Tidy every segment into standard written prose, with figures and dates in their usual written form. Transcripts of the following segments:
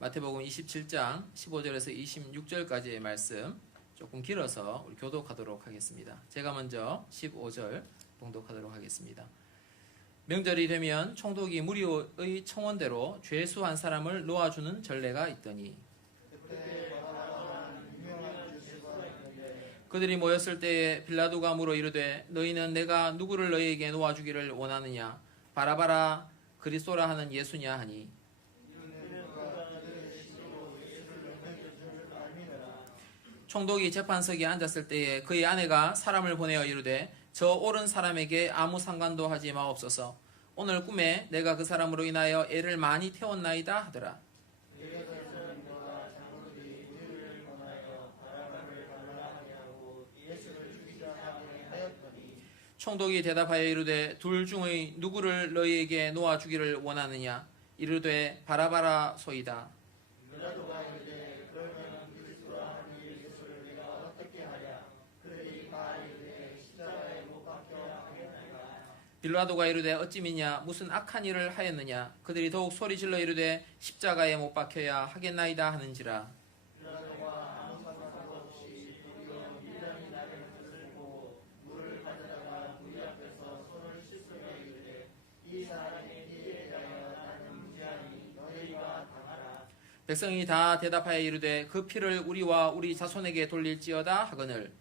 마태복음 27장 15절에서 26절까지의 말씀 조금 길어서 우리 교독하도록 하겠습니다. 제가 먼저 15절 봉독하도록 하겠습니다. 명절이 되면 총독이 무리의 청원대로 죄수한 사람을 놓아주는 전례가 있더니 그들이 모였을 때에 빌라도가 물어 이르되 너희는 내가 누구를 너희에게 놓아주기를 원하느냐 바라바라 그리스도라 하는 예수냐 하니 총독이 재판석에 앉았을 때에 그의 아내가 사람을 보내어 이르되 저 옳은 사람에게 아무 상관도 하지 마옵소서. 오늘 꿈에 내가 그 사람으로 인하여 애를 많이 태웠나이다 하더라. 총독이 대답하여 이르되 둘 중의 누구를 너희에게 놓아주기를 원하느냐 이르되 바라바라 소이다. 빌라도가 이르되 어찌 믿냐 무슨 악한 일을 하였느냐 그들이 더욱 소리질러 이르되 십자가에 못 박혀야 하겠나이다 하는지라. 백성이 다 대답하여 이르되 그 피를 우리와 우리 자손에게 돌릴지어다 하거늘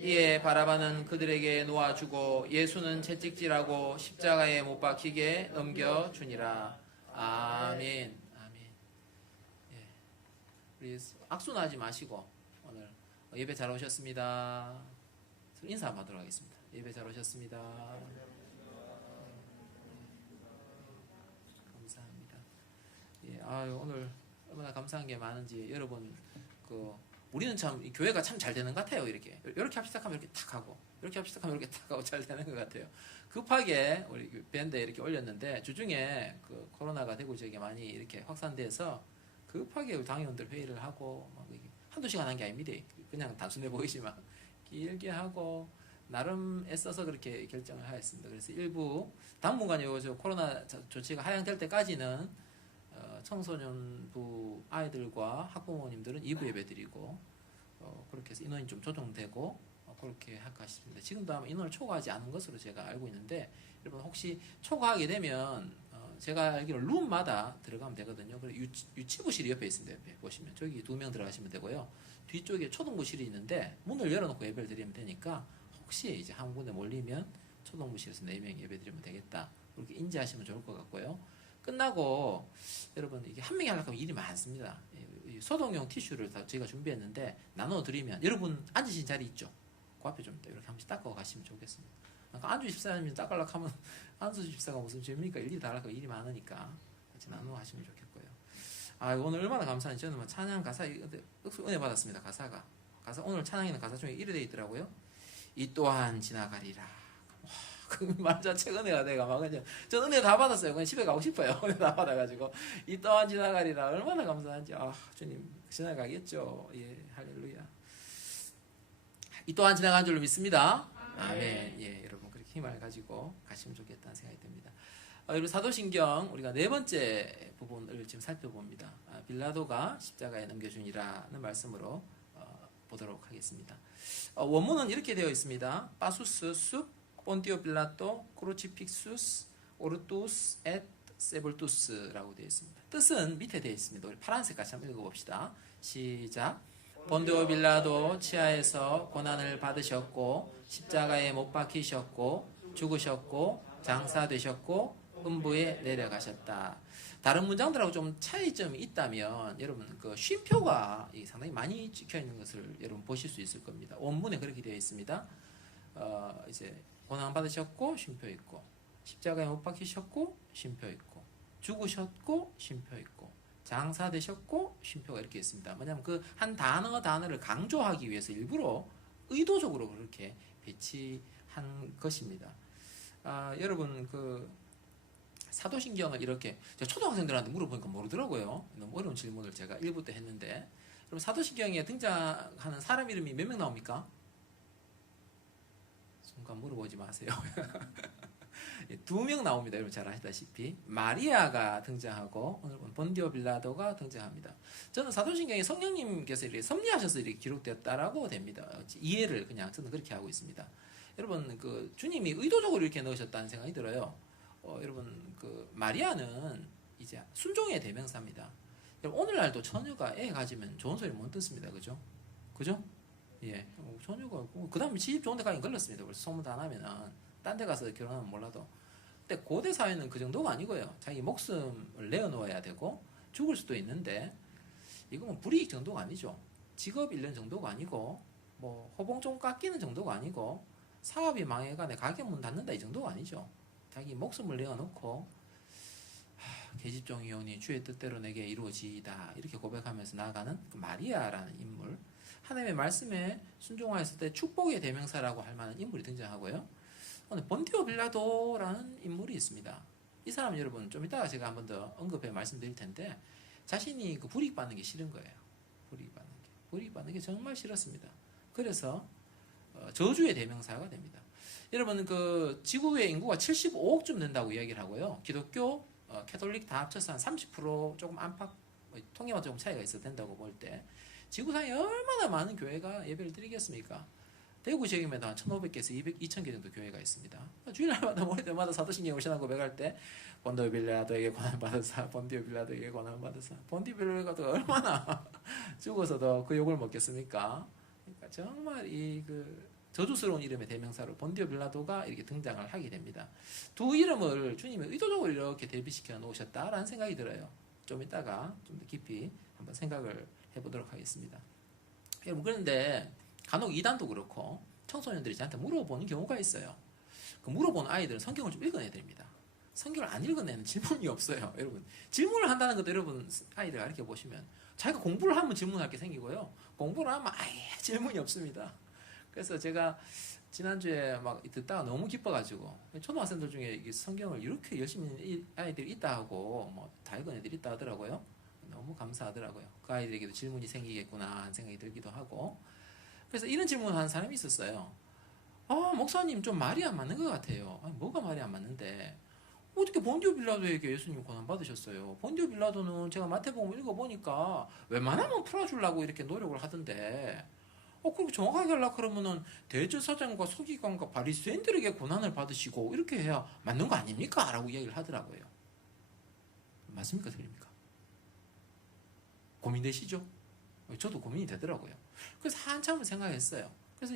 이에 바라바는 그들에게 놓아주고 예수는 채찍질하고 십자가에 못 박히게 넘겨주니라. 아멘. 아멘. 예. 우리 악수는 하지 마시고 오늘 예배 잘 오셨습니다. 인사 한번 하도록 하겠습니다. 예배 잘 오셨습니다. 감사합니다. 예. 오늘 얼마나 감사한 게 많은지 여러분 우리는 참 교회가 참 잘 되는 것 같아요. 이렇게 합시다 하면 이렇게 탁 하고 이렇게 합시다 하면 이렇게 탁 하고 잘 되는 것 같아요. 급하게 우리 밴드에 이렇게 올렸는데 주중에 코로나가 대구 지역에 많이 이렇게 확산돼서 급하게 우리 당회원들 회의를 하고 한두 시간 한 게 아닙니다. 그냥 단순해 보이지만 길게 하고 나름 애써서 그렇게 결정을 하였습니다. 그래서 일부 당분간 저 코로나 조치가 하향될 때까지는 청소년부 아이들과 학부모님들은 2부 예배 드리고 그렇게 해서 인원이 좀 조정되고 그렇게 할까 싶습니다. 지금도 아마 인원을 초과하지 않은 것으로 제가 알고 있는데 여러분 혹시 초과하게 되면 제가 알기로 룸마다 들어가면 되거든요. 그리고 유치부실이 옆에 있습니다. 옆에 보시면 저기 2명 들어가시면 되고요. 뒤쪽에 초등부실이 있는데 문을 열어놓고 예배를 드리면 되니까 혹시 이제 한 군데 몰리면 초등부실에서 4명 예배 드리면 되겠다. 그렇게 인지하시면 좋을 것 같고요. 끝나고 여러분 이게 한 명이 하려고 하면 일이 많습니다. 소독용 티슈를 다 저희가 준비했는데 나눠드리면 여러분 앉으신 자리 있죠? 그 앞에 좀 이렇게 한 번씩 닦아 가시면 좋겠습니다. 안주 집사님 닦으려고 하면 안주 집사가 무슨 죄입니까? 일이 다 하려고 일이 많으니까 같이 나눠 하시면 좋겠고요. 오늘 얼마나 감사한지 저는 찬양 가사 은혜 받았습니다. 가사 오늘 찬양에는 가사 중에 이래 돼 있더라고요. 이 또한 지나가리라. 그 말 자체가 은혜가 내가 막 그냥 전 은혜 다 받았어요. 그냥 집에 가고 싶어요. 은혜 다 받아가지고 이 또한 지나가리라. 얼마나 감사한지. 주님 지나가겠죠. 예, 할렐루야. 이 또한 지나간 줄로 믿습니다. 아멘. 예, 여러분 그렇게 힘을 가지고 가시면 좋겠다는 생각이 듭니다. 여러분 사도신경 우리가 4번째 부분을 지금 살펴봅니다. 빌라도가 십자가에 넘겨주니라는 말씀으로 보도록 하겠습니다. 원문은 이렇게 되어 있습니다. 파수스 숲 본티오 빌라토 크루치픽수스 오르투스 앳 세불투스라고 되어 있습니다. 뜻은 밑에 되어 있습니다. 우리 파란색 같이 한번 읽어봅시다. 시작. 본티오 빌라도 치하에서 고난을 받으셨고 십자가에 못 박히셨고 죽으셨고 장사되셨고 음부에 내려가셨다. 다른 문장들하고 좀 차이점이 있다면 여러분 쉼표가 상당히 많이 찍혀 있는 것을 여러분 보실 수 있을 겁니다. 원문에 그렇게 되어 있습니다. 이제 고난 받으셨고 쉼표 있고 십자가에 못 박히셨고 쉼표 있고 죽으셨고 쉼표 있고 장사되셨고 쉼표가 이렇게 있습니다. 뭐냐면 그 한 단어를 강조하기 위해서 일부러 의도적으로 그렇게 배치한 것입니다. 여러분 사도신경을 이렇게 초등학생들한테 물어보니까 모르더라고요. 너무 어려운 질문을 제가 1부 때 했는데 그럼 사도신경에 등장하는 사람 이름이 몇 명 나옵니까? 순간 물어보지 마세요. 두 명 나옵니다. 여러분 잘 아시다시피 마리아가 등장하고 오늘 본 본디오 빌라도가 등장합니다. 저는 사도신경에 성령님께서 이렇게 섭리하셔서 이렇게 기록되었다라고 됩니다. 이해를 그냥 저는 그렇게 하고 있습니다. 여러분 그 주님이 의도적으로 이렇게 넣으셨다는 생각이 들어요. 여러분 그 마리아는 이제 순종의 대명사입니다. 여러분, 오늘날도 처녀가 애 가지면 좋은 소리 못 듣습니다. 그죠? 그죠? 예, 처녀가 그 다음에 시집 좋은 데까지 걸렸습니다. 벌써 소문 다 나면은 딴 데 가서 결혼하면 몰라도. 근데 고대 사회는 그 정도가 아니고요. 자기 목숨을 내어놓아야 되고 죽을 수도 있는데 이건 불이익 정도가 아니죠. 직업 잃는 정도가 아니고 뭐 호봉 좀 깎이는 정도가 아니고 사업이 망해가 내 가게 문 닫는다 이 정도가 아니죠. 자기 목숨을 내어놓고 계집종이오니 주의 뜻대로 내게 이루어지이다 이렇게 고백하면서 나아가는 그 마리아라는 인물, 하나님의 말씀에 순종하였을 때 축복의 대명사라고 할 만한 인물이 등장하고요. 오늘 본디오 빌라도라는 인물이 있습니다. 이 사람 여러분 좀 이따가 제가 한 번 더 언급해 말씀드릴 텐데 자신이 그 불이익받는 게 싫은 거예요. 불이익받는 게 정말 싫었습니다. 그래서 저주의 대명사가 됩니다. 여러분 그 지구의 인구가 75억쯤 된다고 이야기를 하고요. 기독교, 캐톨릭 다 합쳐서 한 30% 조금 안팎 통계와 조금 차이가 있어도 된다고 볼 때 지구상에 얼마나 많은 교회가 예배를 드리겠습니까? 대구 지역이면 한 1,500개에서 2,000개 정도 교회가 있습니다. 주일날마다 모일 때마다 사도신경 오신한 고백할 때 본디오 빌라도에게 고난받으사, 본디오 빌라도에게 고난받으사, 본디오 빌라도가 얼마나 죽어서도 그 욕을 먹겠습니까? 그러니까 정말 이 그 저주스러운 이름의 대명사로 본디오 빌라도가 이렇게 등장을 하게 됩니다. 두 이름을 주님이 의도적으로 이렇게 대비시켜 놓으셨다라는 생각이 들어요. 좀 이따가 좀 더 깊이 한번 생각을 해보도록 하겠습니다. 여러분 그런데 간혹 이단도 그렇고 청소년들이 저한테 물어보는 경우가 있어요. 그 물어보는 아이들은 성경을 좀 읽어내야 됩니다. 성경을 안 읽은 애는 질문이 없어요. 여러분 질문을 한다는 것도 여러분 아이들 가르쳐 보시면 자기가 공부를 하면 질문할 게 생기고요. 공부를 하면 아예 질문이 없습니다. 그래서 제가 지난주에 막 듣다가 너무 기뻐가지고 초등학생들 중에 성경을 이렇게 열심히 읽는 아이들이 있다 하고 뭐 다 읽은 애들이 있다 하더라고요. 너무 감사하더라고요. 그 아이들에게도 질문이 생기겠구나 하는 생각이 들기도 하고. 그래서 이런 질문을 하는 사람이 있었어요. 목사님 좀 말이 안 맞는 것 같아요. 뭐가 말이 안 맞는데 어떻게 본디오 빌라도에게 예수님 고난 받으셨어요? 본디오 빌라도는 제가 마태복음 읽어보니까 웬만하면 풀어주려고 이렇게 노력을 하던데 그렇게 정확하게 하려고 그러면은 대제사장과 서기관과 바리새인들에게 고난을 받으시고 이렇게 해야 맞는 거 아닙니까? 라고 이야기를 하더라고요. 맞습니까? 틀립니까? 고민되시죠? 저도 고민이 되더라고요. 그래서 한참을 생각했어요. 그래서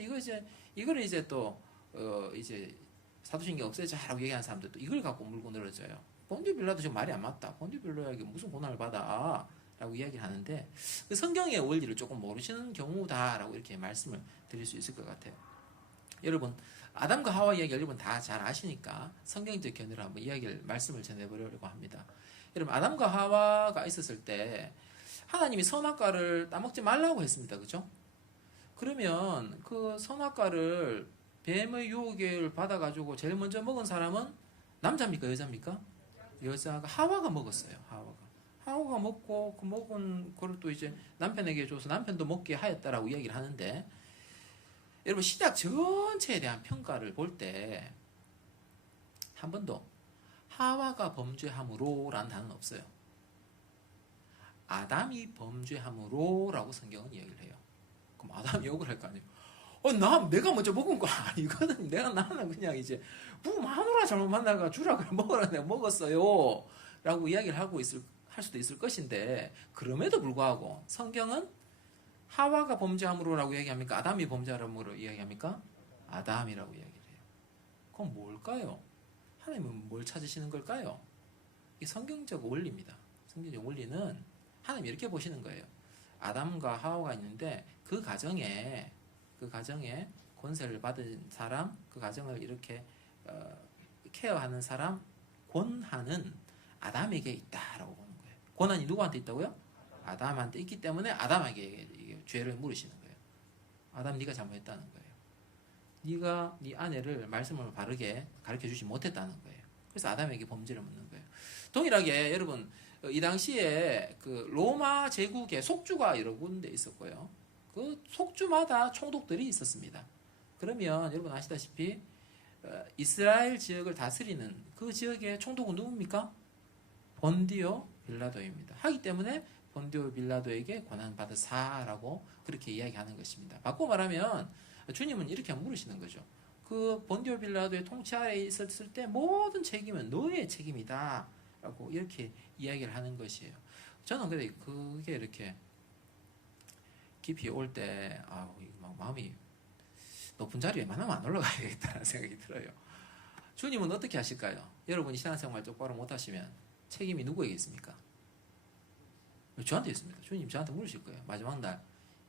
이거를 이제 또 이제 사도신경 없애자라고 얘기하는 사람들도 이걸 갖고 물고 늘어져요. 본디오 빌라도 지금 말이 안 맞다. 본디오 빌라도에게 무슨 고난을 받아? 라고 이야기를 하는데 그 성경의 원리를 조금 모르시는 경우다라고 이렇게 말씀을 드릴 수 있을 것 같아요. 여러분 아담과 하와 이야기 여러분 다 잘 아시니까 성경적 견해로 한번 말씀을 전해보려고 합니다. 여러분 아담과 하와가 있었을 때 하나님이 선악과를 따먹지 말라고 했습니다. 그죠? 그러면 그 선악과를 뱀의 유혹을 받아가지고 제일 먼저 먹은 사람은 남자입니까? 여자입니까? 여자가 하와가 먹었어요. 하와가 먹고 그 먹은 그걸 또 이제 남편에게 줘서 남편도 먹게 하였다라고 이야기를 하는데 여러분 시작 전체에 대한 평가를 볼 때 한 번도 하와가 범죄함으로 라는 단어는 없어요. 아담이 범죄함으로 라고 성경은 이야기를 해요. 그럼 아담이 욕을 할 거 아니에요. 내가 먼저 먹은 거 아니거든. 나는 그냥 이제 마누라 잘못 만나가 주라 그래 먹으라 내가 먹었어요 라고 이야기를 할 수도 있을 것인데 그럼에도 불구하고 성경은 하와가 범죄함으로라고 이야기합니까? 아담이 범죄함으로 이야기합니까? 아담이라고 이야기를 해요. 그건 뭘까요? 하나님은 뭘 찾으시는 걸까요? 이 성경적 원리입니다. 성경적 원리는 하나님이 이렇게 보시는 거예요. 아담과 하와가 있는데 그 가정에 권세를 받은 사람, 그 가정을 이렇게 케어하는 사람, 권한은 아담에게 있다라고 보는 거예요. 권한이 누구한테 있다고요? 아담한테 있기 때문에 아담에게 죄를 물으시는 거예요. 아담 네가 잘못했다는 거예요. 네가 네 아내를 말씀을 바르게 가르쳐주지 못했다는 거예요. 그래서 아담에게 범죄를 묻는 거예요. 동일하게 여러분 이 당시에 그 로마 제국에 속주가 여러 군데 있었고요. 그 속주마다 총독들이 있었습니다. 그러면 여러분 아시다시피 이스라엘 지역을 다스리는 그 지역의 총독은 누굽니까? 본디오 빌라도입니다. 하기 때문에 본디오 빌라도에게 고난 받으사라고 그렇게 이야기하는 것입니다. 바꿔 말하면 주님은 이렇게 물으시는 거죠. 그 본디오 빌라도의 통치 아래에 있었을 때 모든 책임은 너의 책임이다 라고 이렇게 이야기를 하는 것이에요. 저는 근데 그게 이렇게 깊이 올 때 마음이 높은 자리에 만나면 안 올라가야겠다는 생각이 들어요. 주님은 어떻게 하실까요? 여러분이 신앙생활 똑바로 못하시면 책임이 누구에게 있습니까? 저한테 있습니다. 주님 저한테 물으실 거예요. 마지막 날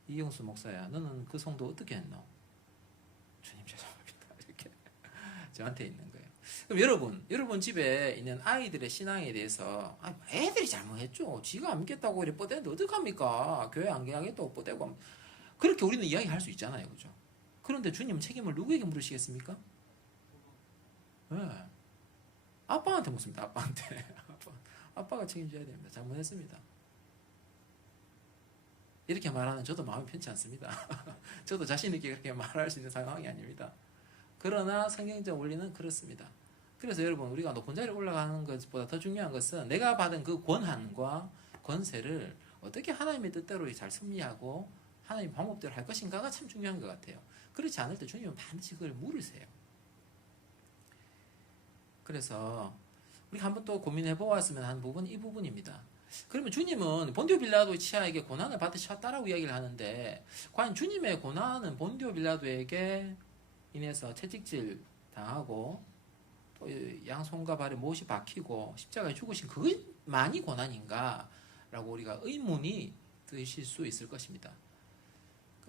이경수 목사야 너는 그 성도 어떻게 했노? 주님 죄송합니다. 이렇게 저한테 있는 거예요. 그럼 여러분 집에 있는 아이들의 신앙에 대해서 애들이 잘못했죠. 지가 안 믿겠다고 이래 뻗대는데 어떡합니까? 교회 안 가겠다고 뻗대고 그렇게 우리는 이야기할 수 있잖아요. 그죠? 그런데 주님은 책임을 누구에게 물으시겠습니까? 네. 아빠한테 묻습니다. 아빠한테. 아빠가 책임져야 됩니다. 잘못했습니다. 이렇게 말하는 저도 마음이 편치 않습니다. 저도 자신 있게 그렇게 말할 수 있는 상황이 아닙니다. 그러나 성경적 원리는 그렇습니다. 그래서 여러분 우리가 높은 자리에 올라가는 것보다 더 중요한 것은 내가 받은 그 권한과 권세를 어떻게 하나님의 뜻대로 잘 승리하고 하나님 방법대로 할 것인가가 참 중요한 것 같아요. 그렇지 않을 때 주님은 반드시 그걸 물으세요. 그래서 우리가 한번 또 고민해 보았으면 하는 부분이 이 부분입니다. 그러면 주님은 본디오 빌라도 치하에게 고난을 받으셨다라고 이야기를 하는데 과연 주님의 고난은 본디오 빌라도에게 인해서 채찍질 당하고 또 양손과 발에 못이 박히고 십자가에 죽으신 그것만이 고난인가? 라고 우리가 의문이 드실 수 있을 것입니다.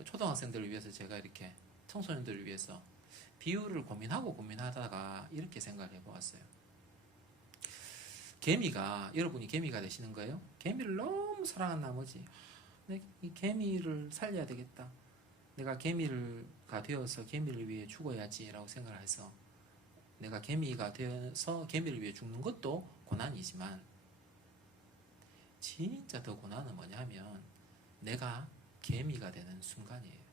초등학생들을 위해서 제가 이렇게 청소년들을 위해서 비유를 고민하다가 이렇게 생각을 해보았어요. 여러분이 개미가 되시는 거예요? 개미를 너무 사랑한 나머지 이 개미를 살려야 되겠다. 내가 개미가 되어서 개미를 위해 죽어야지 라고 생각을 해서 내가 개미가 되어서 개미를 위해 죽는 것도 고난이지만 진짜 더 고난은 뭐냐면 내가 개미가 되는 순간이에요.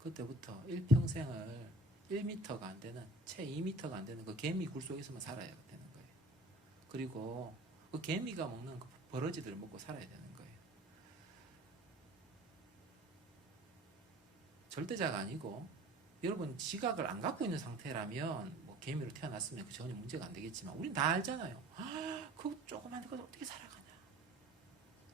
그때부터 일평생을 1m가 안 되는 채 2m가 안 되는 그 개미 굴 속에서만 살아야 되는 거예요. 그리고 그 개미가 먹는 그 버러지들을 먹고 살아야 되는 거예요. 절대자가 아니고 여러분 지각을 안 갖고 있는 상태라면 뭐 개미로 태어났으면 그 전혀 문제가 안 되겠지만 우린 다 알잖아요. 그 조그만 거 어떻게 살아가냐.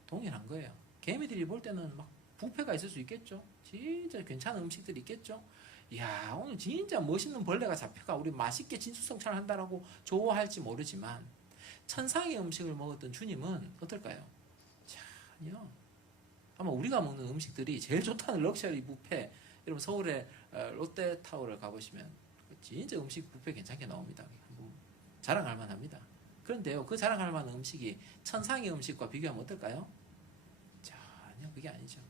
동일한 거예요. 개미들이 볼 때는 막 부패가 있을 수 있겠죠. 진짜 괜찮은 음식들이 있겠죠. 이야 오늘 진짜 멋있는 벌레가 잡혀가 우리 맛있게 진수성찬을 한다라고 좋아할지 모르지만 천상의 음식을 먹었던 주님은 어떨까요? 전혀. 아마 우리가 먹는 음식들이 제일 좋다는 럭셔리 뷔페 여러분 서울에 롯데타워를 가보시면 진짜 음식 뷔페 괜찮게 나옵니다. 자랑할 만합니다. 그런데요 그 자랑할 만한 음식이 천상의 음식과 비교하면 어떨까요? 전혀 그게 아니죠.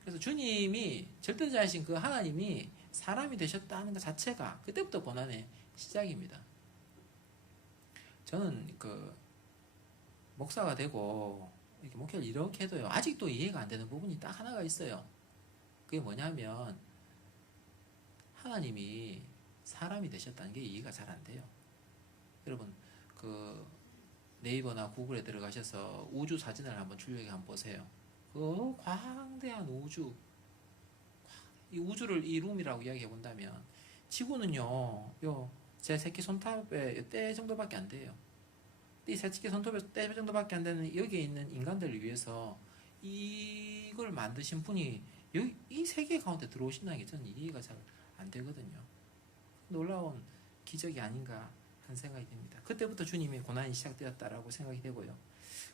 그래서 주님이 절대자이신 그 하나님이 사람이 되셨다는 것 자체가 그때부터 고난의 시작입니다. 저는 목사가 되고 이렇게 목회를 이렇게 해도요 아직도 이해가 안 되는 부분이 딱 하나가 있어요. 그게 뭐냐면 하나님이 사람이 되셨다는 게 이해가 잘 안 돼요. 여러분 네이버나 구글에 들어가셔서 우주 사진을 한번 출력해 한번 보세요. 그 광대한 우주, 이 우주를 이 룸이라고 이야기해 본다면 지구는요 제 새끼 손톱에 때 정도밖에 안 돼요. 이 새끼 손톱에 때 정도밖에 안 되는 여기에 있는 인간들을 위해서 이걸 만드신 분이 여기 이 세계 가운데 들어오신다는 게 저는 이해가 잘 안 되거든요. 놀라운 기적이 아닌가 하는 생각이 듭니다. 그때부터 주님의 고난이 시작되었다라고 생각이 되고요.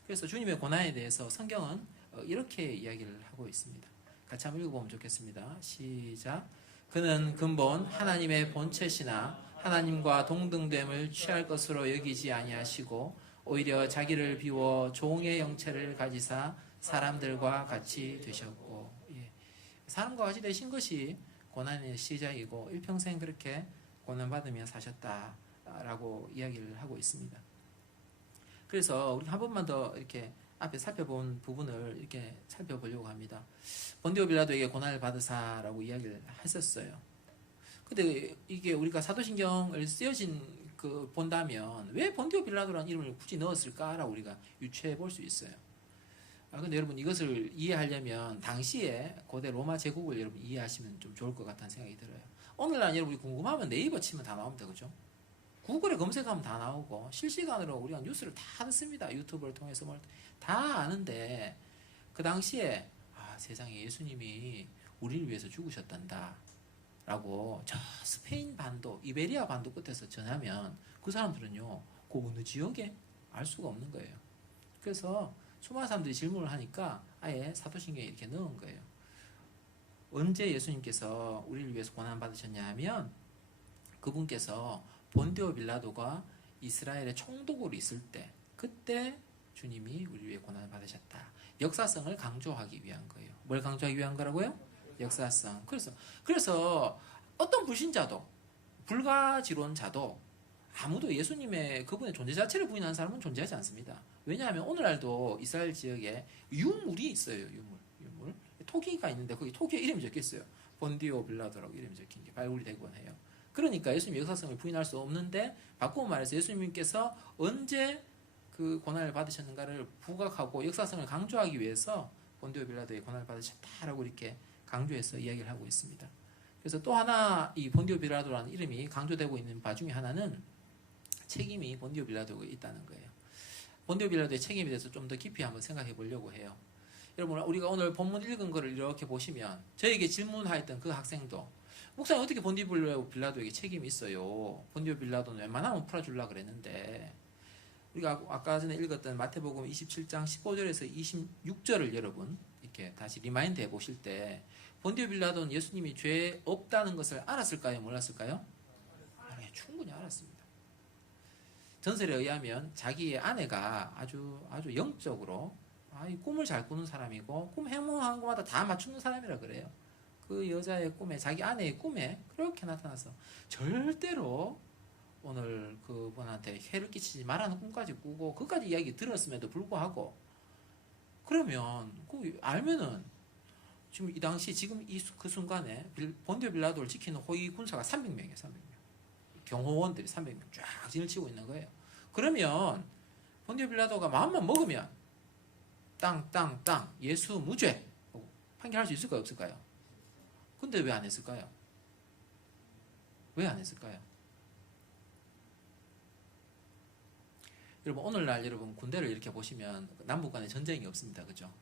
그래서 주님의 고난에 대해서 성경은 이렇게 이야기를 하고 있습니다. 같이 한번 읽어보면 좋겠습니다. 시작. 그는 근본 하나님의 본체시나 하나님과 동등됨을 취할 것으로 여기지 아니하시고 오히려 자기를 비워 종의 형체를 가지사 사람들과 같이 되셨고 사람과 같이 되신 것이 고난의 시작이고 일평생 그렇게 고난받으며 사셨다라고 이야기를 하고 있습니다. 그래서 우리 한 번만 더 이렇게 앞에 살펴본 부분을 이렇게 살펴보려고 합니다. 본디오 빌라도에게 고난을 받으사라고 이야기를 했었어요. 근데 이게 우리가 사도신경을 쓰여진 그 본다면 왜 본디오 빌라도라는 이름을 굳이 넣었을까라고 우리가 유추해 볼 수 있어요. 근데 여러분 이것을 이해하려면 당시에 고대 로마 제국을 여러분 이해하시면 좀 좋을 것 같다는 생각이 들어요. 오늘날 여러분이 궁금하면 네이버 치면 다 나옵니다. 그죠? 구글에 검색하면 다 나오고 실시간으로 우리가 뉴스를 다 듣습니다. 유튜브를 통해서 뭘 다 아는데 그 당시에 세상에 예수님이 우리를 위해서 죽으셨단다 라고 저 스페인 반도, 이베리아 반도 끝에서 전하면 그 사람들은요, 그 어느 지역에 알 수가 없는 거예요. 그래서 수많은 사람들이 질문을 하니까 아예 사도신경에 이렇게 넣은 거예요. 언제 예수님께서 우리를 위해서 고난받으셨냐 하면 그분께서 본디오 빌라도가 이스라엘의 총독으로 있을 때 그때 주님이 우리 위해 고난을 받으셨다. 역사성을 강조하기 위한 거예요. 뭘 강조하기 위한 거라고요? 역사성. 그래서 어떤 불신자도 불가지론자도 아무도 예수님의 그분의 존재 자체를 부인하는 사람은 존재하지 않습니다. 왜냐하면 오늘날도 이스라엘 지역에 유물이 있어요. 유물. 토기가 있는데 거기 토기에 이름이 적혀 있어요. 본디오 빌라도라고 이름이 적힌 게 발굴이 되곤 해요. 그러니까 예수님의 역사성을 부인할 수 없는데 바꾸고 말해서 예수님께서 언제 그 고난을 받으셨는가를 부각하고 역사성을 강조하기 위해서 본디오 빌라도의 고난을 받으셨다라고 이렇게 강조해서 이야기를 하고 있습니다. 그래서 또 하나 이 본디오 빌라도라는 이름이 강조되고 있는 바 중에 하나는 책임이 본디오 빌라도에 있다는 거예요. 본디오 빌라도의 책임에 대해서 좀 더 깊이 한번 생각해 보려고 해요. 여러분 우리가 오늘 본문 읽은 거를 이렇게 보시면 저에게 질문하였던 그 학생도 목사님 어떻게 본디오 빌라도에게 책임이 있어요? 본디오 빌라도는 웬만하면 풀어주려고 그랬는데 우리가 아까 전에 읽었던 마태복음 27장 15절에서 26절을 여러분 이렇게 다시 리마인드 해보실 때 본디오 빌라도는 예수님이 죄 없다는 것을 알았을까요? 몰랐을까요? 충분히 알았습니다. 전설에 의하면 자기의 아내가 아주 영적으로 꿈을 잘 꾸는 사람이고 꿈 행동하는 것마다 다 맞추는 사람이라 그래요. 그 여자의 꿈에 자기 아내의 꿈에 그렇게 나타나서 절대로 오늘 그분한테 해를 끼치지 말라는 꿈까지 꾸고 그까지 이야기 들었음에도 불구하고 그러면 알면은 지금 이 당시 지금 그 순간에 본디오 빌라도를 지키는 호위 군사가 300명이에요. 300명. 경호원들이 300명 쫙 진을 치고 있는 거예요. 그러면 본디오 빌라도가 마음만 먹으면 땅 예수 무죄 판결할 수 있을까요? 없을까요? 근데 왜 안 했을까요? 왜 안 했을까요? 여러분 오늘날 여러분 군대를 이렇게 보시면 남북 간에 전쟁이 없습니다. 그죠?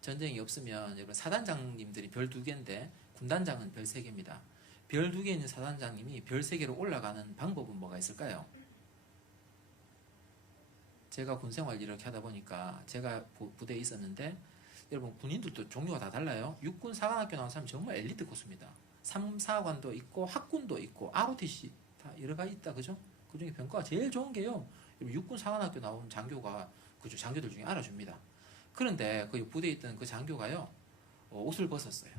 전쟁이 없으면 여러분 사단장님들이 별 2개인데 군단장은 별 3개입니다. 별 2개 있는 사단장님이 별 3개로 올라가는 방법은 뭐가 있을까요? 제가 군생활 이렇게 하다 보니까 제가 부대에 있었는데 여러분 군인들도 종류가 다 달라요. 육군 사관학교 나온 사람이 정말 엘리트 코스입니다. 3사관도 있고 학군도 있고 ROTC 다 여러 가지 있다. 그죠? 그중에 병과가 제일 좋은 게요. 육군 사관학교 나온 장교가 그 장교들 중에 알아줍니다. 그런데 그 부대에 있던 그 장교가요. 옷을 벗었어요.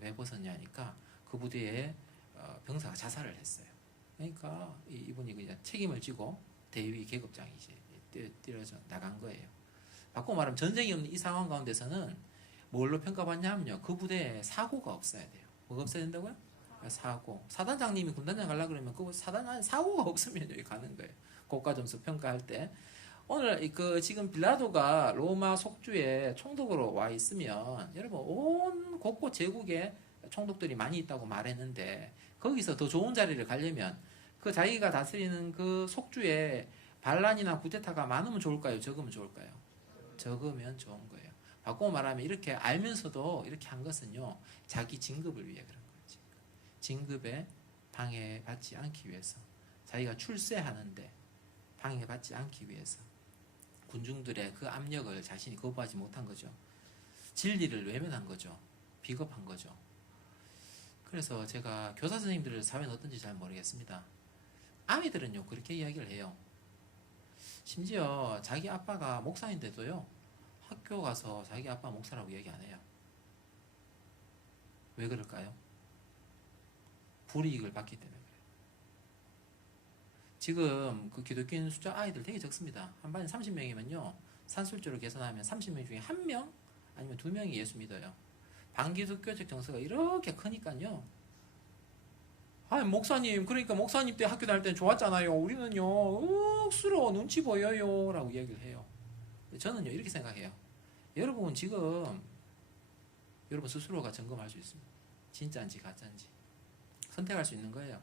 왜 벗었냐니까 그 부대에 병사가 자살을 했어요. 그러니까 이분이 그냥 책임을 지고 대위 계급장이 이제 뛰어져 나간 거예요. 바꾸고 말하면 전쟁이 없는 이 상황 가운데서는 뭘로 평가받냐면요. 그 부대에 사고가 없어야 돼요. 뭐가 없어야 된다고요? 사고. 사단장님이 군단장 가려고 그러면 그 사단 안에 사고가 없으면 여기 가는 거예요. 고가 점수 평가할 때. 오늘 지금 빌라도가 로마 속주에 총독으로 와 있으면 여러분 온 곳곳 제국에 총독들이 많이 있다고 말했는데 거기서 더 좋은 자리를 가려면 그 자기가 다스리는 그 속주에 반란이나 쿠데타가 많으면 좋을까요? 적으면 좋을까요? 적으면 좋은 거예요. 바꾸고 말하면 이렇게 알면서도 이렇게 한 것은요. 자기 진급을 위해 그런 거지. 진급에 방해받지 않기 위해서 자기가 출세하는데 방해받지 않기 위해서 군중들의 그 압력을 자신이 거부하지 못한 거죠. 진리를 외면한 거죠. 비겁한 거죠. 그래서 제가 교사 선생님들 사회는 어떤지 잘 모르겠습니다. 아이들은요 그렇게 이야기를 해요. 심지어 자기 아빠가 목사인데도요 학교 가서 자기 아빠 목사라고 얘기 안 해요. 왜 그럴까요? 불이익을 받기 때문에 그래요. 지금 그 기독교인 숫자 아이들 되게 적습니다. 한 반에 30명이면요 산술적으로 계산하면 30명 중에 1명 아니면 2명이 예수 믿어요. 반기독교적 정서가 이렇게 크니까요 아니 목사님, 그러니까 목사님 때 학교 다닐 때는 좋았잖아요. 우리는요 억수로 눈치 보여요 라고 이야기를 해요. 저는요 이렇게 생각해요. 여러분 지금 여러분 스스로가 점검할 수 있습니다. 진짜인지 가짜인지 선택할 수 있는 거예요.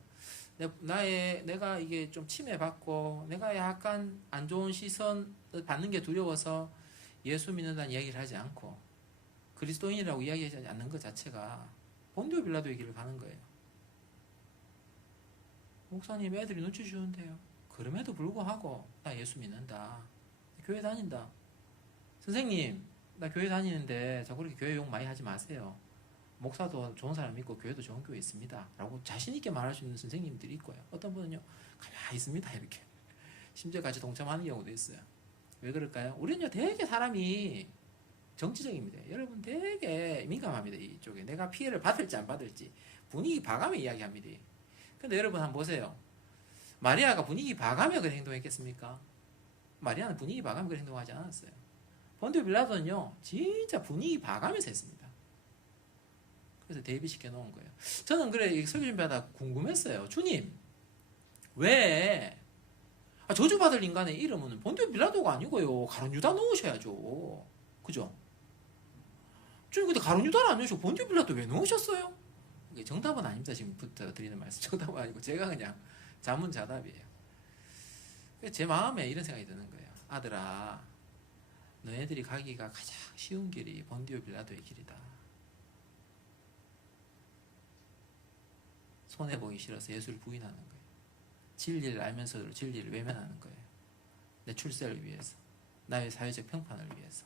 내가 이게 좀 침해받고 내가 약간 안 좋은 시선 받는 게 두려워서 예수 믿는다는 이야기를 하지 않고 그리스도인이라고 이야기하지 않는 것 자체가 본디오 빌라도의 길을 가는 거예요. 목사님 애들이 눈치 주는데요. 그럼에도 불구하고 나 예수 믿는다. 교회 다닌다. 선생님 나 교회 다니는데 자꾸 그렇게 교회 욕 많이 하지 마세요. 목사도 좋은 사람 있고 교회도 좋은 교회 있습니다. 라고 자신있게 말할 수 있는 선생님들이 있고요. 어떤 분은요 가만히 있습니다 이렇게 심지어 같이 동참하는 경우도 있어요. 왜 그럴까요? 우리는요 되게 사람이 정치적입니다. 여러분 되게 민감합니다. 이쪽에 내가 피해를 받을지 안 받을지 분위기 봐가며 이야기합니다. 근데 여러분 한번 보세요. 마리아가 분위기 봐가며 그런 행동했겠습니까? 마리아는 분위기 봐가며 그런 행동하지 않았어요. 본디오 빌라도는요 진짜 분위기 봐가면서 했습니다. 그래서 대비시켜 놓은 거예요. 저는 그래 설교 준비하다 궁금했어요. 주님 왜 저주받을 인간의 이름은 본디오 빌라도가 아니고요 가룟 유다 넣으셔야죠. 그죠? 주님 근데 가룟 유다를 안 넣으시고 본디오 빌라도 왜 넣으셨어요? 이게 정답은 아닙니다. 지금부터 드리는 말씀 정답은 아니고 제가 그냥 자문자답이에요. 제 마음에 이런 생각이 드는 거예요. 아들아 너희들이 가기가 가장 쉬운 길이 본디오 빌라도의 길이다. 손해보기 싫어서 예수를 부인하는 거예요. 진리를 알면서도 진리를 외면하는 거예요. 내 출세를 위해서, 나의 사회적 평판을 위해서.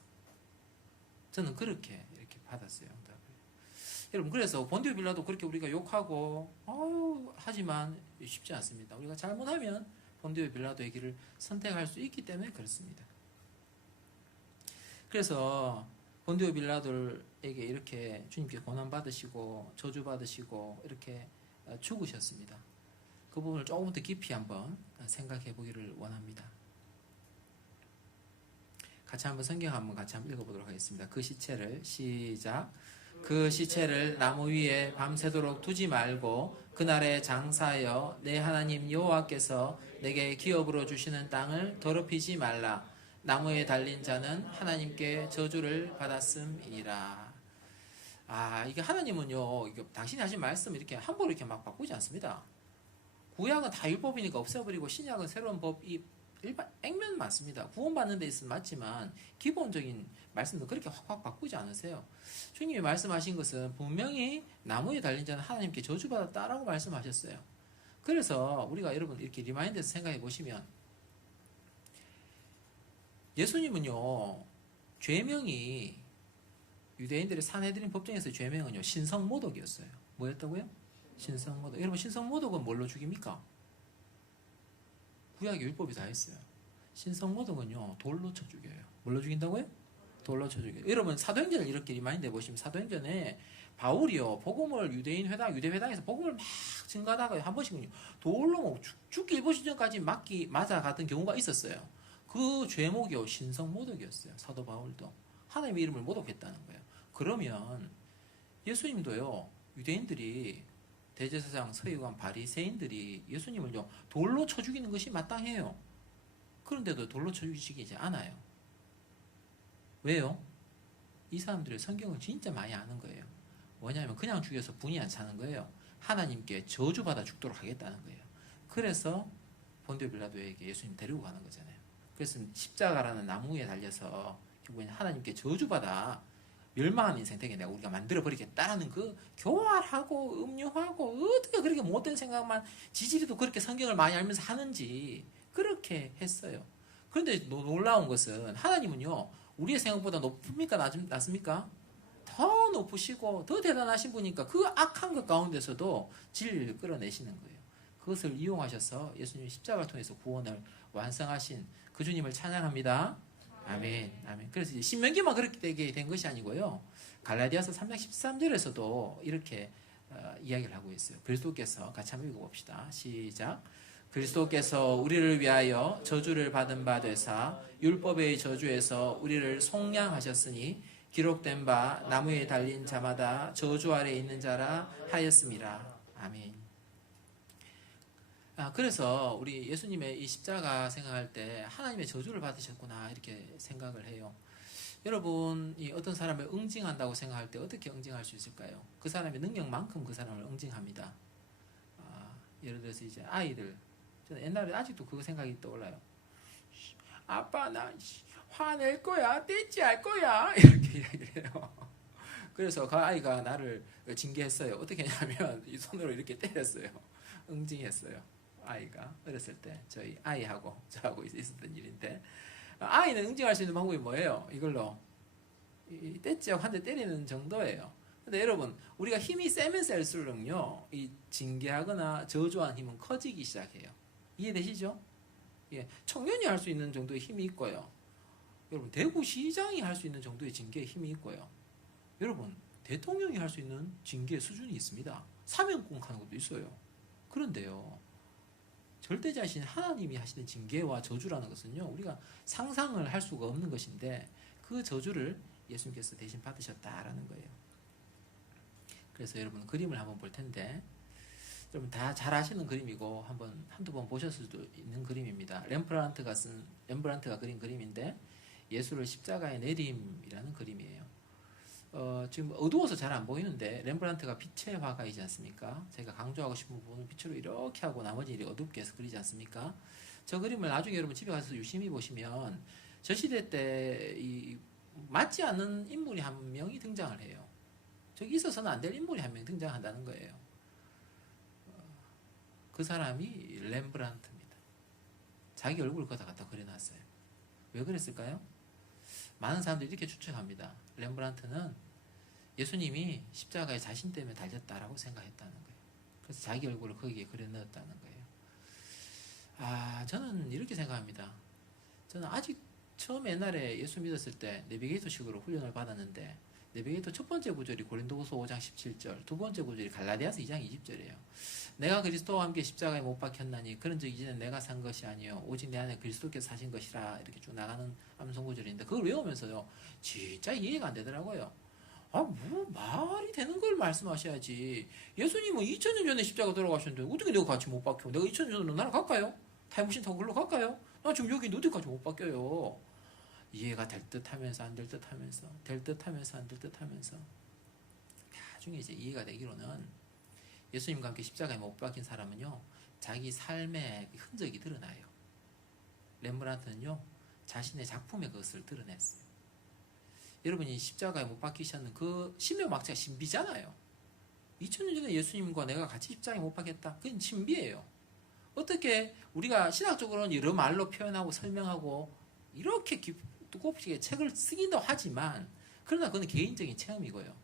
저는 그렇게 이렇게 받았어요. 응답을. 여러분 그래서 본디오 빌라도 그렇게 우리가 욕하고 하지만 쉽지 않습니다. 우리가 잘못하면 본디오 빌라도의 길을 선택할 수 있기 때문에 그렇습니다. 그래서 본디오 빌라도에게 이렇게 주님께 고난 받으시고 저주 받으시고 이렇게 죽으셨습니다. 그 부분을 조금 더 깊이 한번 생각해 보기를 원합니다. 같이 한번 성경 한번 같이 한번 읽어보도록 하겠습니다. 그 시체를 시작. 그 시체를 나무 위에 밤새도록 두지 말고 그날에 장사하여 내 하나님 여호와께서 내게 기업으로 주시는 땅을 더럽히지 말라. 나무에 달린 자는 하나님께 저주를 받았음이니라. 이게 하나님은요, 이게 당신이 하신 말씀 이렇게 함부로 이렇게 막 바꾸지 않습니다. 구약은 다 율법이니까 없애버리고 신약은 새로운 법이 액면 맞습니다. 구원받는 데 있으면 맞지만 기본적인 말씀도 그렇게 확 바꾸지 않으세요. 주님이 말씀하신 것은 분명히 나무에 달린 자는 하나님께 저주받았다라고 말씀하셨어요. 그래서 우리가 여러분 이렇게 리마인드해서 생각해 보시면 예수님은요 죄명이 유대인들의 산헤드린 법정에서 죄명은요 신성모독이었어요. 뭐였다고요? 신성모독. 여러분 신성모독은 뭘로 죽입니까? 구약의 율법이 다 있어요. 신성모독은요 돌로 쳐 죽여요. 뭘로 죽인다고요? 돌로 쳐 죽여요. 여러분 사도행전을 이렇게 리마인드 해보시면 사도행전에 바울이요 복음을 유대 회당에서 복음을 막 증가하다가 한 번씩은요 돌로 뭐 죽기 일보 직전까지 맞아 갔던 경우가 있었어요. 그 죄목이요 신성모독이었어요. 사도 바울도 하나님의 이름을 모독했다는 거예요. 그러면 예수님도요 유대인들이 대제사장, 서기관, 바리새인들이 예수님을요 돌로 쳐 죽이는 것이 마땅해요. 그런데도 돌로 쳐 죽이지 않아요. 왜요? 이 사람들이 성경을 진짜 많이 아는 거예요. 뭐냐면 그냥 죽여서 분이 안 차는 거예요. 하나님께 저주받아 죽도록 하겠다는 거예요. 그래서 본디오 빌라도에게 예수님 데리고 가는 거잖아요. 그래서 십자가라는 나무에 달려서 결국엔 하나님께 저주받아 멸망하는 인생 되게 내가 우리가 만들어버리겠다라는 그 교활하고 음흉하고 어떻게 그렇게 못된 생각만 지지리도 그렇게 성경을 많이 알면서 하는지 그렇게 했어요. 그런데 놀라운 것은 하나님은요 우리의 생각보다 높습니까? 낮습니까? 더 높으시고 더 대단하신 분이니까 그 악한 것 가운데서도 진리를 끌어내시는 거예요. 그것을 이용하셔서 예수님이 십자가를 통해서 구원을 완성하신 그 주님을 찬양합니다. 아멘, 아멘. 그래서 이제 신명기만 그렇게 되게 된 것이 아니고요. 갈라디아서 3장 13절에서도 이렇게 이야기를 하고 있어요. 그리스도께서 같이 한번 읽어봅시다. 시작. 그리스도께서 우리를 위하여 저주를 받은 바 되사 율법의 저주에서 우리를 속량하셨으니 기록된 바 나무에 달린 자마다 저주 아래 있는 자라 하였음이라. 아멘. 그래서 우리 예수님의 이 십자가 생각할 때 하나님의 저주를 받으셨구나 이렇게 생각을 해요. 여러분이 어떤 사람을 응징한다고 생각할 때 어떻게 응징할 수 있을까요? 그 사람의 능력만큼 그 사람을 응징합니다. 예를 들어서 이제 아이들, 저는 옛날에 아직도 그 생각이 떠올라요. 아빠 나 화낼 거야, 떼찌할 거야 이렇게 이야기를 해요. 그래서 그 아이가 나를 징계했어요. 어떻게 했냐면 이 손으로 이렇게 때렸어요. 응징했어요. 아이가 어렸을 때 저희 아이하고 저하고 있었던 일인데, 아이는 응징할 수 있는 방법이 뭐예요? 이걸로 떼찌하고 한 대 때리는 정도예요. 근데 여러분, 우리가 힘이 세면 셀수록요, 이 징계하거나 저주한 힘은 커지기 시작해요. 이해되시죠? 예, 청년이 할 수 있는 정도의 힘이 있고요. 여러분, 대구시장이 할 수 있는 정도의 징계의 힘이 있고요. 여러분, 대통령이 할 수 있는 징계의 수준이 있습니다. 사면공 하는 것도 있어요. 그런데요, 절대자신 하나님이 하시는 징계와 저주라는 것은요, 우리가 상상을 할 수가 없는 것인데, 그 저주를 예수님께서 대신 받으셨다라는 거예요. 그래서 여러분, 그림을 한번 볼 텐데, 여러분 다 잘 아시는 그림이고 한두 번 보셨을 수도 있는 그림입니다. 렘브란트가 그린 그림인데, 예수를 십자가에 내림이라는 그림이에요. 지금 어두워서 잘 안 보이는데 렘브란트가 빛의 화가이지 않습니까? 제가 강조하고 싶은 부분을 빛으로 이렇게 하고 나머지 일이 어둡게 해서 그리지 않습니까? 저 그림을 나중에 여러분 집에 가서 유심히 보시면 저 시대 때 맞지 않는 인물이 한 명이 등장을 해요. 저기 있어서는 안 될 인물이 한 명 등장한다는 거예요. 그 사람이 렘브란트입니다. 자기 얼굴을 거기다 갖다 그려놨어요. 왜 그랬을까요? 많은 사람들이 이렇게 추측합니다. 렘브란트는 예수님이 십자가에 자신 때문에 달렸다라고 생각했다는 거예요. 그래서 자기 얼굴을 거기에 그려 넣었다는 거예요. 저는 이렇게 생각합니다. 저는 아직 처음 옛날에 예수 믿었을 때 내비게이터식으로 훈련을 받았는데, 내비게이터 첫 번째 구절이 고린도후서 5장 17절, 두 번째 구절이 갈라디아서 2장 20절이에요. 내가 그리스도와 함께 십자가에 못 박혔나니 그런즉 이제는 내가 산 것이 아니요 오직 내 안에 그리스도께서 사신 것이라, 이렇게 쭉 나가는 암송 구절인데, 그걸 외우면서요 진짜 이해가 안 되더라고요. 뭐 말이 되는 걸 말씀하셔야지. 예수님은 2000년 전에 십자가 돌아가셨는데 어떻게 내가 같이 못 박혀? 내가 2000년 전에 나랑 갈까요? 타임머신 타고 글로 갈까요? 나 지금 여기 어디까지 못 바뀌어요? 이해가 될 듯 하면서 안 될 듯 하면서, 될 듯 하면서 안 될 듯 하면서, 나중에 이제 이해가 되기로는, 예수님과 함께 십자가에 못 박힌 사람은요, 자기 삶의 흔적이 드러나요. 렘브란트는요, 자신의 작품의 그것을 드러냈어요. 여러분이 십자가에 못 박히셨는 그 신묘막자가 신비잖아요. 2000년 전에 예수님과 내가 같이 십자가에 못 박혔다. 그건 신비예요. 어떻게 우리가 신학적으로는 여러 말로 표현하고 설명하고 이렇게 두껍게 책을 쓰기도 하지만, 그러나 그건 개인적인 체험이고요.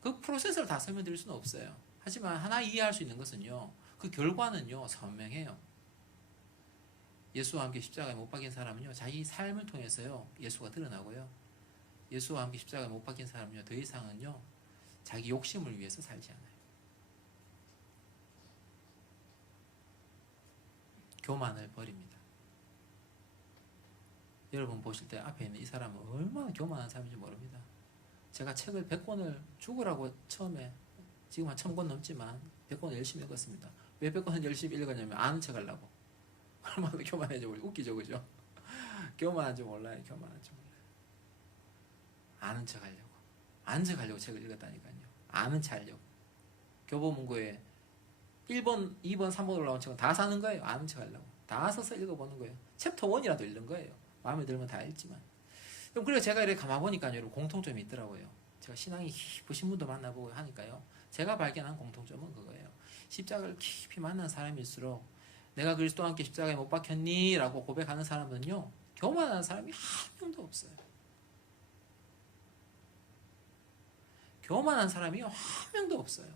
그 프로세스를 다 설명드릴 수는 없어요. 하지만 하나 이해할 수 있는 것은요, 그 결과는요 선명해요. 예수와 함께 십자가에 못 박힌 사람은요, 자기 삶을 통해서요 예수가 드러나고요, 예수와 함께 십자가에 못 박힌 사람은요, 더 이상은요 자기 욕심을 위해서 살지 않아요. 교만을 버립니다. 여러분 보실 때 앞에 있는 이 사람은 얼마나 교만한 사람인지 모릅니다. 제가 책을 100권을 죽으라고 처음에, 지금 한 1000권 넘지만 100권을 열심히 읽었습니다. 왜 100권을 열심히 읽었냐면 아는 척 하려고. 얼마나 교만한지 웃기죠, 그죠? 교만한지 몰라요, 교만한지 몰라요. 아는 척 하려고. 아는 척 하려고 책을 읽었다니까요. 아는 척 하려고. 교보문고에 1번, 2번, 3번 올라온 책은 다 사는 거예요. 아는 척 하려고. 다 써서 읽어보는 거예요. 챕터 1이라도 읽는 거예요. 마음에 들면 다 읽지만. 그럼 그래서 제가 이렇게 가만 보니까 여러분 공통점이 있더라고요. 제가 신앙이 깊으신 분도 만나보고 하니까요. 제가 발견한 공통점은 그거예요. 십자가를 깊이 만난 사람일수록, 내가 그리스도와 함께 십자가에 못 박혔니? 라고 고백하는 사람은요, 교만한 사람이 한 명도 없어요. 교만한 사람이 한 명도 없어요.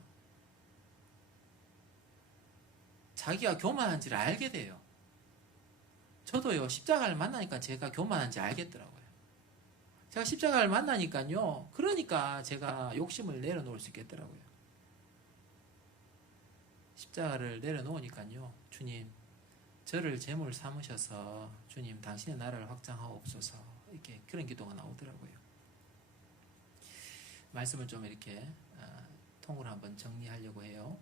자기가 교만한지를 알게 돼요. 저도요, 십자가를 만나니까 제가 교만한지 알겠더라고요. 제가 십자가를 만나니까요, 그러니까 제가 욕심을 내려놓을 수 있겠더라고요. 십자가를 내려놓으니까요, 주님, 저를 제물 삼으셔서 주님 당신의 나라를 확장하옵소서, 이렇게 그런 기도가 나오더라고요. 말씀을 좀 이렇게 통으로 한번 정리하려고 해요.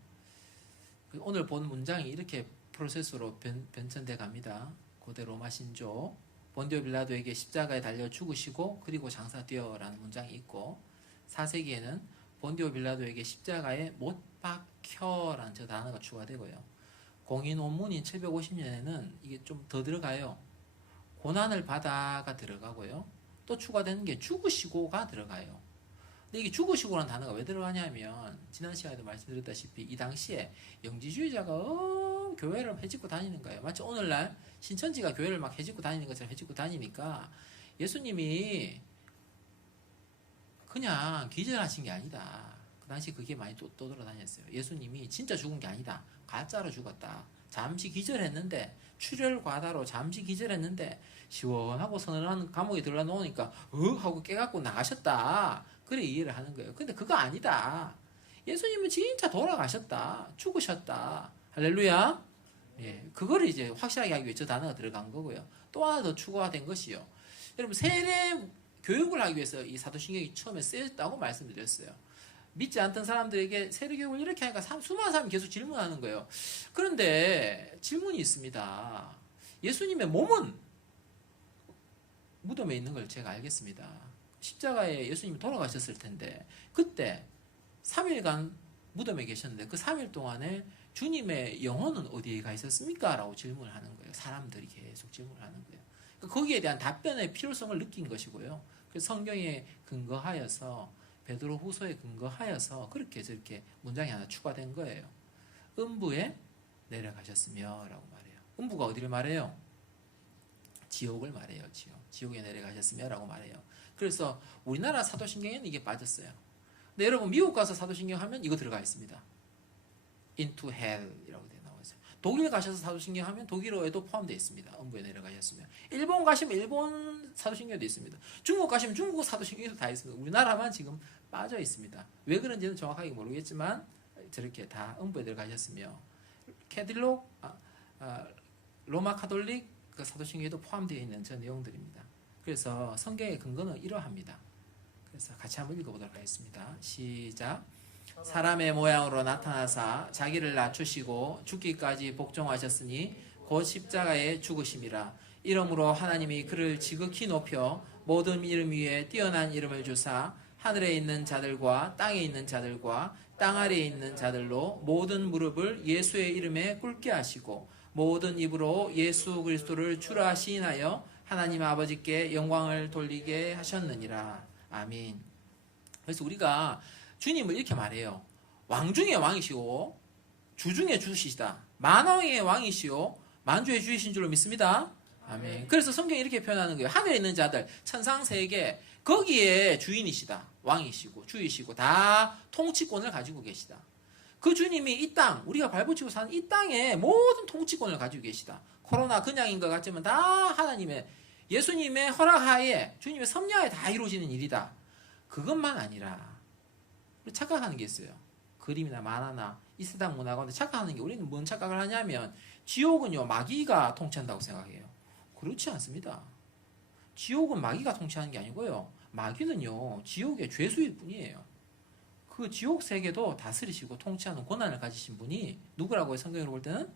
오늘 본 문장이 이렇게 프로세스로 변천돼 갑니다. 고대 로마 신조 본디오 빌라도에게 십자가에 달려 죽으시고 그리고 장사되어라는 문장이 있고 4세기에는 본디오 빌라도에게 십자가에 못 박혀라는 저 단어가 추가되고요. 공인 원문인 750년에는 이게 좀 더 들어가요. 고난을 받아가 들어가고요. 또 추가되는 게 죽으시고가 들어가요. 근데 이게 죽으시고라는 단어가 왜 들어가냐면 지난 시간에도 말씀드렸다시피 이 당시에 영지주의자가 교회를 해집고 다니는 거예요. 마치 오늘날 신천지가 교회를 막 해집고 다니는 것처럼 해집고 다니니까 예수님이 그냥 기절하신 게 아니다. 그 당시 그게 많이 떠돌아다녔어요. 예수님이 진짜 죽은 게 아니다. 가짜로 죽었다. 잠시 기절했는데 출혈 과다로 잠시 기절했는데 시원하고 서늘한 감옥에 들어가 놓으니까 하고 깨갖고 나가셨다. 그래 이해를 하는 거예요. 근데 그거 아니다. 예수님은 진짜 돌아가셨다. 죽으셨다. 할렐루야. 예, 그거를 이제 확실하게 하기 위해 저 단어가 들어간 거고요. 또 하나 더 추가가 된 것이요. 여러분 세례 교육을 하기 위해서 이 사도신경이 처음에 쓰였다고 말씀드렸어요. 믿지 않던 사람들에게 세례 교육을 이렇게 하니까 수많은 사람이 계속 질문하는 거예요. 그런데 질문이 있습니다. 예수님의 몸은 무덤에 있는 걸 제가 알겠습니다. 십자가에 예수님이 돌아가셨을 텐데 그때 3일간 무덤에 계셨는데 그 3일 동안에 주님의 영혼은 어디에 가 있었습니까? 라고 질문을 하는 거예요. 사람들이 계속 질문을 하는 거예요. 거기에 대한 답변의 필요성을 느낀 것이고요. 그래서 성경에 근거하여서 베드로 후서에 근거하여서 그렇게 저렇게 문장이 하나 추가된 거예요. 음부에 내려가셨으며 라고 말해요. 음부가 어디를 말해요? 지옥을 말해요. 지옥에 내려가셨으며 라고 말해요. 그래서 우리나라 사도신경에는 이게 빠졌어요. 근데 여러분 미국 가서 사도신경 하면 이거 들어가 있습니다. into hell 이라고 나와 있어요. 독일 가셔서 사도신경 하면 독일어에도 포함되어 있습니다. 음부에 내려가셨으면. 일본 가시면 일본 사도신경도 있습니다. 중국 가시면 중국 사도신경도 다 있습니다. 우리나라만 지금 빠져 있습니다. 왜 그런지는 정확하게 모르겠지만 저렇게 다 음부에 내려가셨으며 캐딜록, 로마 카톨릭 그 사도신경에도 포함되어 있는 저 내용들입니다. 그래서 성경의 근거는 이러합니다. 그래서 같이 한번 읽어보도록 하겠습니다. 시작. 사람의 모양으로 나타나사 자기를 낮추시고 죽기까지 복종하셨으니 곧 십자가에 죽으심이라. 이러므로 하나님이 그를 지극히 높여 모든 이름 위에 뛰어난 이름을 주사 하늘에 있는 자들과 땅에 있는 자들과 땅 아래에 있는 자들로 모든 무릎을 예수의 이름에 꿇게 하시고 모든 입으로 예수 그리스도를 주라 시인하여 하나님 아버지께 영광을 돌리게 하셨느니라. 아멘. 그래서 우리가 주님을 이렇게 말해요. 왕 중에 왕이시오. 주 중에 주시다. 만왕의 왕이시오. 만주의 주이신 줄로 믿습니다. 아멘. 그래서 성경이 이렇게 표현하는 거예요. 하늘에 있는 자들, 천상 세계, 거기에 주인이시다. 왕이시고 주이시고 다 통치권을 가지고 계시다. 그 주님이 이 땅, 우리가 발붙이고 사는 이 땅에 모든 통치권을 가지고 계시다. 코로나 그냥인 것 같지만 다 하나님의 예수님의 허락하에 주님의 섭리하에 다 이루어지는 일이다. 그것만 아니라 착각하는 게 있어요. 그림이나 만화나 이 세상 문화 가운데 착각하는 게 우리는 뭔 착각을 하냐면 지옥은요 마귀가 통치한다고 생각해요. 그렇지 않습니다. 지옥은 마귀가 통치하는 게 아니고요. 마귀는요 지옥의 죄수일 뿐이에요. 그 지옥 세계도 다스리시고 통치하는 권한을 가지신 분이 누구라고요? 성경으로 볼 때는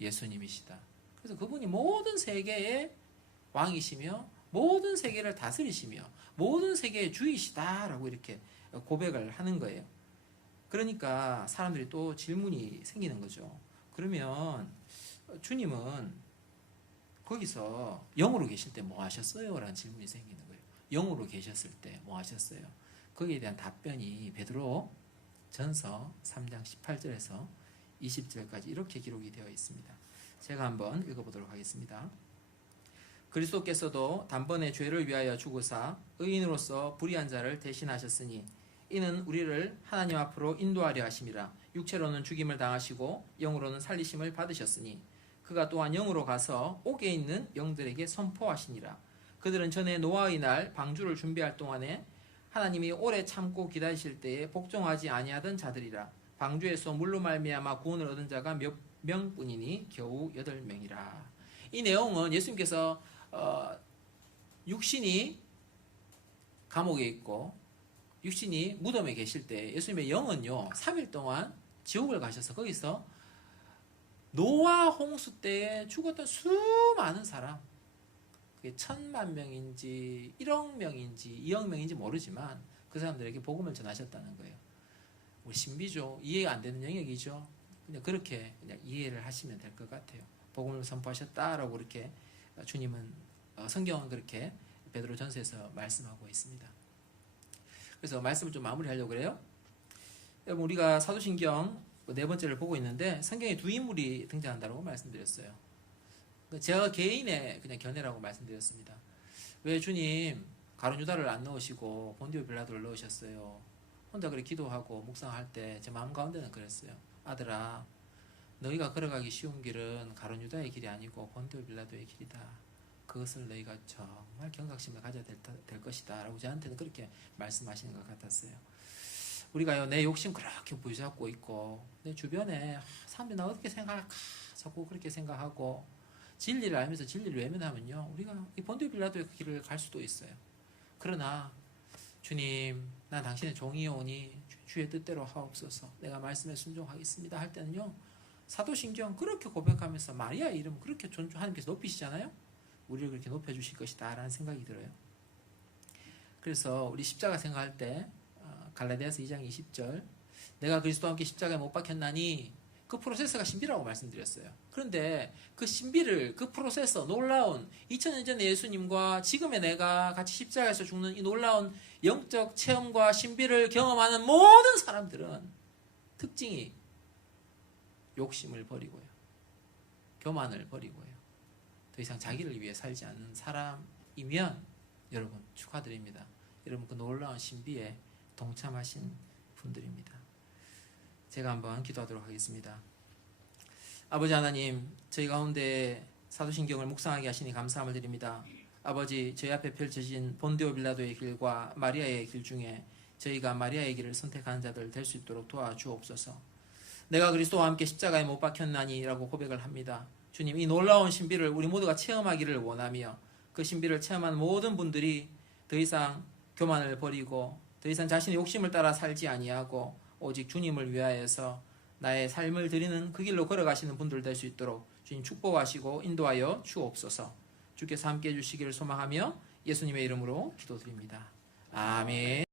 예수님이시다. 그래서 그분이 모든 세계의 왕이시며 모든 세계를 다스리시며 모든 세계의 주이시다라고 이렇게 고백을 하는 거예요. 그러니까 사람들이 또 질문이 생기는 거죠. 그러면 주님은 거기서 영으로 계실 때 뭐 하셨어요? 라는 질문이 생기는 거예요. 영으로 계셨을 때 뭐 하셨어요? 거기에 대한 답변이 베드로 전서 3장 18절에서 20절까지 이렇게 기록이 되어 있습니다. 제가 한번 읽어보도록 하겠습니다. 그리스도께서도 단번에 죄를 위하여 죽으사 의인으로서 불의한 자를 대신하셨으니 이는 우리를 하나님 앞으로 인도하려 하심이라. 육체로는 죽임을 당하시고 영으로는 살리심을 받으셨으니 그가 또한 영으로 가서 옥에 있는 영들에게 선포하시니라. 그들은 전에 노아의 날 방주를 준비할 동안에 하나님이 오래 참고 기다리실 때에 복종하지 아니하던 자들이라. 방주에서 물로 말미암아 구원을 얻은 자가 몇 명뿐이니 겨우 8명이라. 이 내용은 예수님께서 육신이 감옥에 있고 육신이 무덤에 계실 때 예수님의 영은요 3일 동안 지옥을 가셔서 거기서 노아 홍수 때에 죽었던 수많은 사람, 그게 1,000만 명인지 1억 명인지 2억 명인지 모르지만 그 사람들에게 복음을 전하셨다는 거예요. 우리 신비죠. 이해가 안 되는 영역이죠. 그냥 그렇게 그냥 이해를 하시면 될 것 같아요. 복음을 선포하셨다라고 그렇게 주님은 성경은 그렇게 베드로전서에서 말씀하고 있습니다. 그래서 말씀을 좀 마무리하려고 그래요. 여러분, 우리가 사도신경 네 번째를 보고 있는데 성경에 두 인물이 등장한다고 말씀드렸어요. 제가 개인의 그냥 견해라고 말씀드렸습니다. 왜 주님 가룟 유다를 안 넣으시고 본디오 빌라도를 넣으셨어요? 혼자 그렇게 기도하고 묵상할 때 제 마음 가운데는 그랬어요. 아들아, 너희가 걸어가기 쉬운 길은 가룟 유다의 길이 아니고 본디오 빌라도의 길이다. 그것을 너희가 정말 경각심을 가져야 될 것이다 라고 저한테는 그렇게 말씀하시는 것 같았어요. 우리가요, 내 욕심 그렇게 부여잡고 있고 내 주변에 사람들이 나 어떻게 생각할까 자꾸 그렇게 생각하고 진리를 알면서 진리를 외면하면요, 우리가 이 본디오 빌라도의 그 길을 갈 수도 있어요. 그러나 주님, 난 당신의 종이오니 주의 뜻대로 하옵소서, 내가 말씀에 순종하겠습니다 할 때는요, 사도신경 그렇게 고백하면서 마리아의 이름 그렇게 하나님께서 높이시잖아요. 우리를 그렇게 높여주실 것이다 라는 생각이 들어요. 그래서 우리 십자가 생각할 때 갈라디아서 2장 20절, 내가 그리스도와 함께 십자가에 못 박혔나니, 그 프로세스가 신비라고 말씀드렸어요. 그런데 그 신비를, 그 프로세서, 놀라운 2000년 전에 예수님과 지금의 내가 같이 십자가에서 죽는 이 놀라운 영적 체험과 신비를 경험하는 모든 사람들은 특징이 욕심을 버리고요, 교만을 버리고요, 더 이상 자기를 위해 살지 않는 사람이면 여러분 축하드립니다. 여러분 그 놀라운 신비에 동참하신 분들입니다. 제가 한번 기도하도록 하겠습니다. 아버지 하나님, 저희 가운데 사도신경을 묵상하게 하시니 감사함을 드립니다. 아버지, 저희 앞에 펼쳐진 본디오 빌라도의 길과 마리아의 길 중에 저희가 마리아의 길을 선택하는 자들 될 수 있도록 도와주옵소서. 내가 그리스도와 함께 십자가에 못 박혔나니 라고 고백을 합니다. 주님, 이 놀라운 신비를 우리 모두가 체험하기를 원하며 그 신비를 체험한 모든 분들이 더 이상 교만을 버리고 더 이상 자신의 욕심을 따라 살지 아니하고 오직 주님을 위하여서 나의 삶을 드리는 그 길로 걸어가시는 분들 될 수 있도록 주님 축복하시고 인도하여 주옵소서. 주께서 함께해 주시기를 소망하며 예수님의 이름으로 기도드립니다. 아멘.